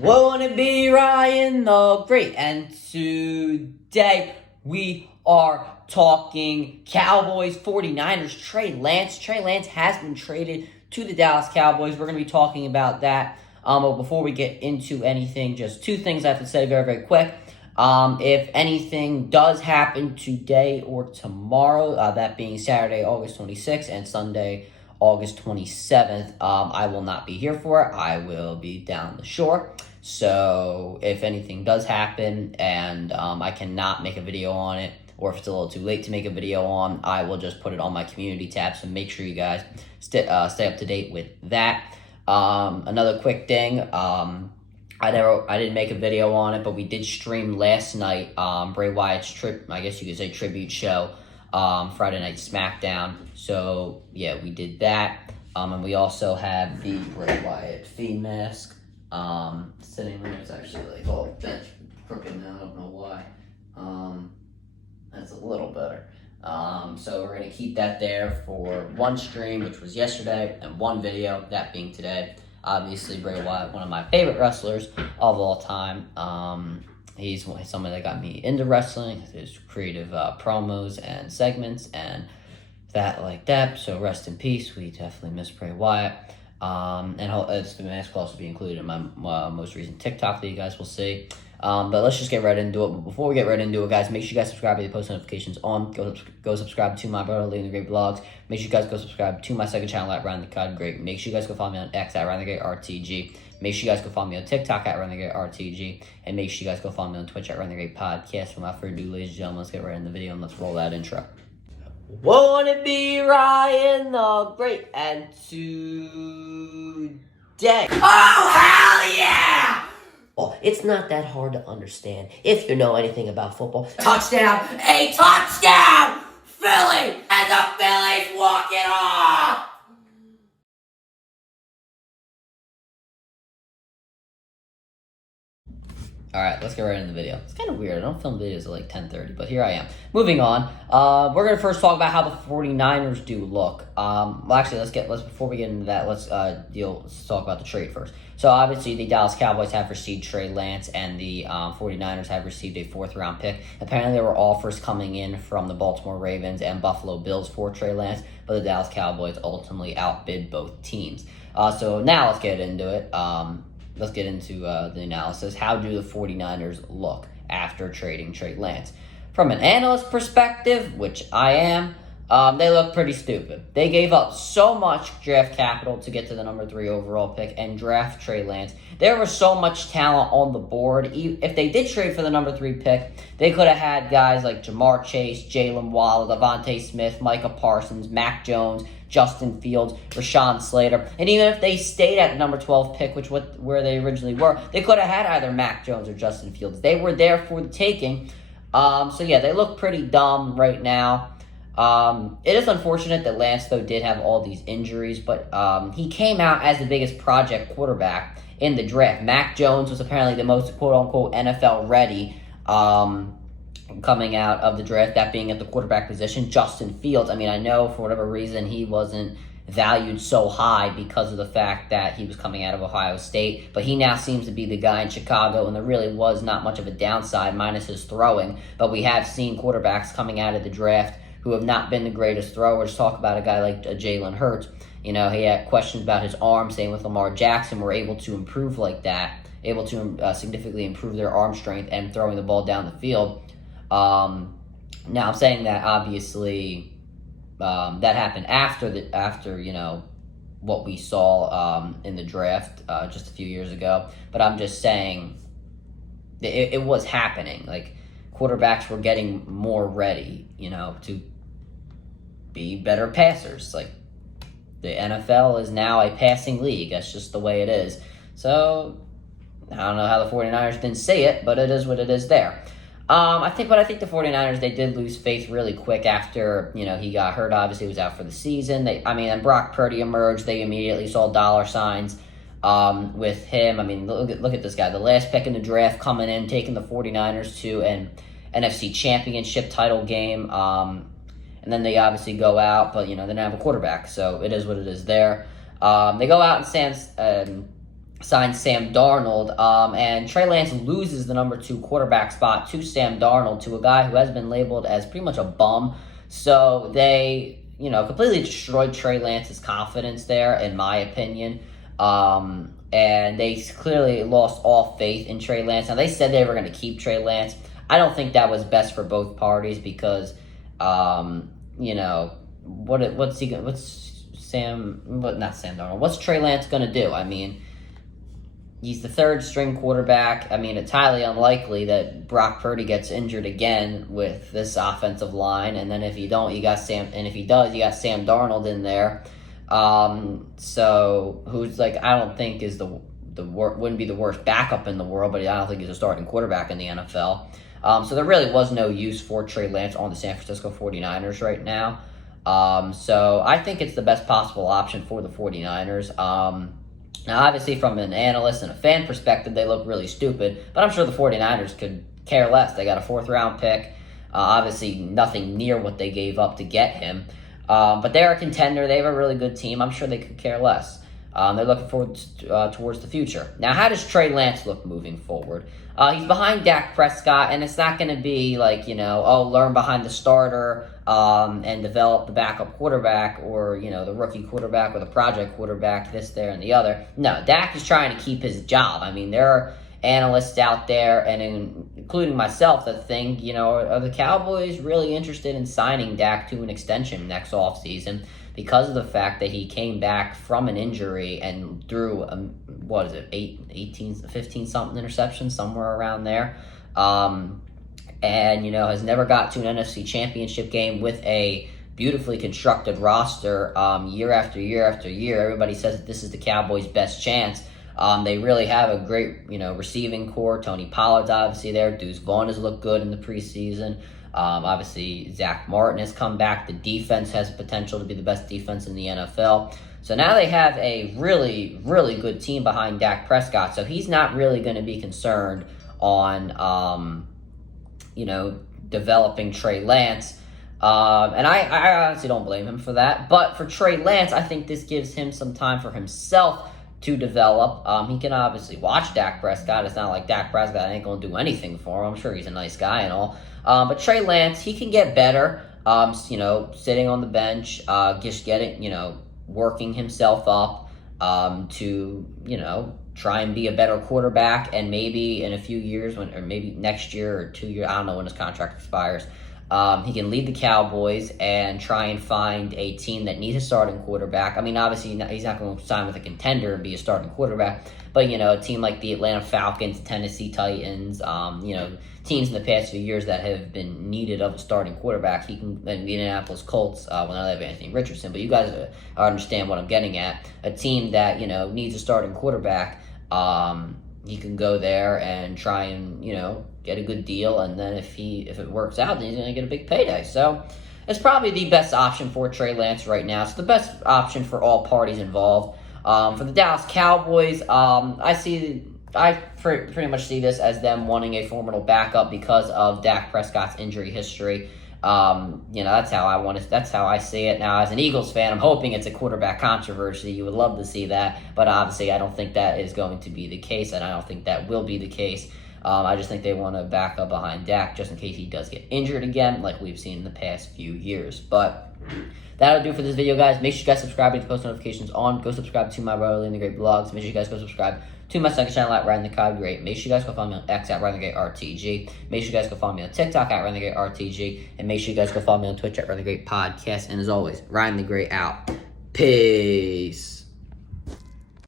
Won't it be Ryan the Great? And today we are talking Cowboys 49ers. Trey Lance. Trey Lance has been traded to the Dallas Cowboys. We're going to be talking about that. But before we get into anything, just two things I have to say very, very quick. If anything does happen today or tomorrow, that being Saturday, August 26th, and Sunday, August 27th, I will not be here for it. I will be down the shore. So if anything does happen and I cannot make a video on it, or if it's a little too late to make a video on, I will just put it on my community tab. So make sure you guys stay up to date with that. Another quick thing, I didn't make a video on it, but we did stream last night Bray Wyatt's tribute show, Friday Night SmackDown. So yeah, we did that, and we also have the Bray Wyatt Fiend mask sitting there. It's actually like all bent crooked now. I don't know why. That's a little better. So we're gonna keep that there for one stream, which was yesterday, and one video, that being today. Obviously, Bray Wyatt, one of my favorite wrestlers of all time. He's someone that got me into wrestling, his creative promos and segments and that like that. So rest in peace. We definitely miss Bray Wyatt. And the mask will also be included in my most recent TikTok that you guys will see. But let's just get right into it. But before we get right into it, guys, make sure you guys subscribe to the post notifications on. Go subscribe to my brother Lee and the Great Vlogs. Make sure you guys go subscribe to my second channel at Ryan the Cod Great. Make sure you guys go follow me on X at Ryan the Great RTG. Make sure you guys go follow me on TikTok at Ryan the Great RTG. And make sure you guys go follow me on Twitch at Ryan the Great Podcast. Without further ado, ladies and gentlemen, let's get right into the video and let's roll that intro. Won't it be Ryan the Great? And today, oh hell yeah! Well, it's not that hard to understand if you know anything about football. Touchdown! A touchdown! Philly! And the Phillies walk it off! Alright, let's get right into the video. It's kind of weird. I don't film videos at like 10:30, but here I am. Moving on. We're going to first talk about how the 49ers do look. Well, actually, before we get into that, let's talk about the trade first. So, obviously, the Dallas Cowboys have received Trey Lance, and the 49ers have received a 4th-round pick. Apparently, there were offers coming in from the Baltimore Ravens and Buffalo Bills for Trey Lance, but the Dallas Cowboys ultimately outbid both teams. So, now let's get into it. Let's get into the analysis. How do the 49ers look after trading Trey Lance? From an analyst perspective, which I am, they look pretty stupid. They gave up so much draft capital to get to the number 3 overall pick and draft Trey Lance. There was so much talent on the board. If they did trade for the number 3 pick, they could have had guys like Jamar Chase, Jalen Waddle, Devontae Smith, Micah Parsons, Mac Jones, Justin Fields, Rashawn Slater. And even if they stayed at the number 12 pick, where they originally were, they could have had either Mac Jones or Justin Fields. They were there for the taking. So yeah, they look pretty dumb right now. It is unfortunate that Lance, though, did have all these injuries, but he came out as the biggest project quarterback in the draft. Mac Jones was apparently the most quote-unquote NFL ready coming out of the draft, that being at the quarterback position. Justin Fields, I mean, I know for whatever reason he wasn't valued so high because of the fact that he was coming out of Ohio State, but he now seems to be the guy in Chicago, and there really was not much of a downside minus his throwing, but we have seen quarterbacks coming out of the draft who have not been the greatest throwers. Talk about a guy like Jalen Hurts. You know, he had questions about his arm. Same with Lamar Jackson. Were able to improve like that, able to significantly improve their arm strength and throwing the ball down the field. Now, I'm saying that obviously that happened after you know what we saw in the draft just a few years ago. But I'm just saying it was happening. Like, quarterbacks were getting more ready, you know, to be better passers. Like, the NFL is now a passing league. That's just the way it is. So I don't know how the 49ers didn't see it, but it is what it is there. I think the 49ers, they did lose faith really quick after, you know, he got hurt. Obviously, he was out for the season. And Brock Purdy emerged. They immediately saw dollar signs with him. I mean, look at this guy. The last pick in the draft coming in, taking the 49ers to an NFC Championship title game. And then they obviously go out, but, you know, they don't have a quarterback. So it is what it is there. They go out and signs Sam Darnold, and Trey Lance loses the number 2 quarterback spot to Sam Darnold, to a guy who has been labeled as pretty much a bum. So they, completely destroyed Trey Lance's confidence there, in my opinion. And they clearly lost all faith in Trey Lance. Now, they said they were going to keep Trey Lance. I don't think that was best for both parties because, what's Trey Lance going to do? I mean, he's the third string quarterback. I mean, it's highly unlikely that Brock Purdy gets injured again with this offensive line. And then if you don't, you got Sam. And if he does, you got Sam Darnold in there. So who's I don't think is wouldn't be the worst backup in the world, but I don't think he's a starting quarterback in the NFL. So there really was no use for Trey Lance on the San Francisco 49ers right now. So I think it's the best possible option for the 49ers. Now, obviously, from an analyst and a fan perspective, they look really stupid, but I'm sure the 49ers could care less. They got a 4th-round pick. Obviously, nothing near what they gave up to get him. But they're a contender. They have a really good team. I'm sure they could care less. They're looking forward towards the future. Now, how does Trey Lance look moving forward? He's behind Dak Prescott, and it's not going to be learn behind the starter and develop the backup quarterback or, the rookie quarterback or the project quarterback, this, there, and the other. No, Dak is trying to keep his job. I mean, there are analysts out there, and including myself, that think, are the Cowboys really interested in signing Dak to an extension next offseason because of the fact that he came back from an injury and threw, 15-something interceptions, somewhere around there, and, has never got to an NFC championship game with a beautifully constructed roster year after year after year. Everybody says that this is the Cowboys' best chance. They really have a great, receiving core. Tony Pollard's obviously there. Deuce Vaughn has looked good in the preseason. Obviously, Zach Martin has come back. The defense has potential to be the best defense in the NFL. So now they have a really, really good team behind Dak Prescott. So he's not really going to be concerned on, developing Trey Lance. And I honestly don't blame him for that. But for Trey Lance, I think this gives him some time for himself to develop. He can obviously watch Dak Prescott. It's not like Dak Prescott ain't going to do anything for him. I'm sure he's a nice guy and all. But Trey Lance, he can get better, sitting on the bench, just getting, working himself up to, try and be a better quarterback. And maybe in a few years, or maybe next year or 2 years, I don't know when his contract expires, he can lead the Cowboys and try and find a team that needs a starting quarterback. I mean, obviously, he's not going to sign with a contender and be a starting quarterback, but, a team like the Atlanta Falcons, Tennessee Titans, teams in the past few years that have been needed of a starting quarterback. He can, and the Indianapolis Colts, now they have Anthony Richardson, but you guys understand what I'm getting at. A team that, needs a starting quarterback, he can go there and try and, get a good deal, and then if it works out, then he's going to get a big payday. So it's probably the best option for Trey Lance right now. It's the best option for all parties involved. For the Dallas Cowboys, I pretty much see this as them wanting a formidable backup because of Dak Prescott's injury history. That's how I see it. Now, as an Eagles fan, I'm hoping it's a quarterback controversy. You would love to see that, but obviously I don't think that is going to be the case, and I don't think that will be the case. I just think they want to back up behind Dak just in case he does get injured again, like we've seen in the past few years. But that'll do for this video, guys. Make sure you guys subscribe to post notifications on. Go subscribe to my Brotherly and the Great blogs. Make sure you guys go subscribe to my second channel at Riding the Cloud Great. Make sure you guys go follow me on X at Riding the Great RTG. Make sure you guys go follow me on TikTok at Riding the Great RTG. And make sure you guys go follow me on Twitch at Riding the Great Podcast. And as always, Riding the Great out. Peace.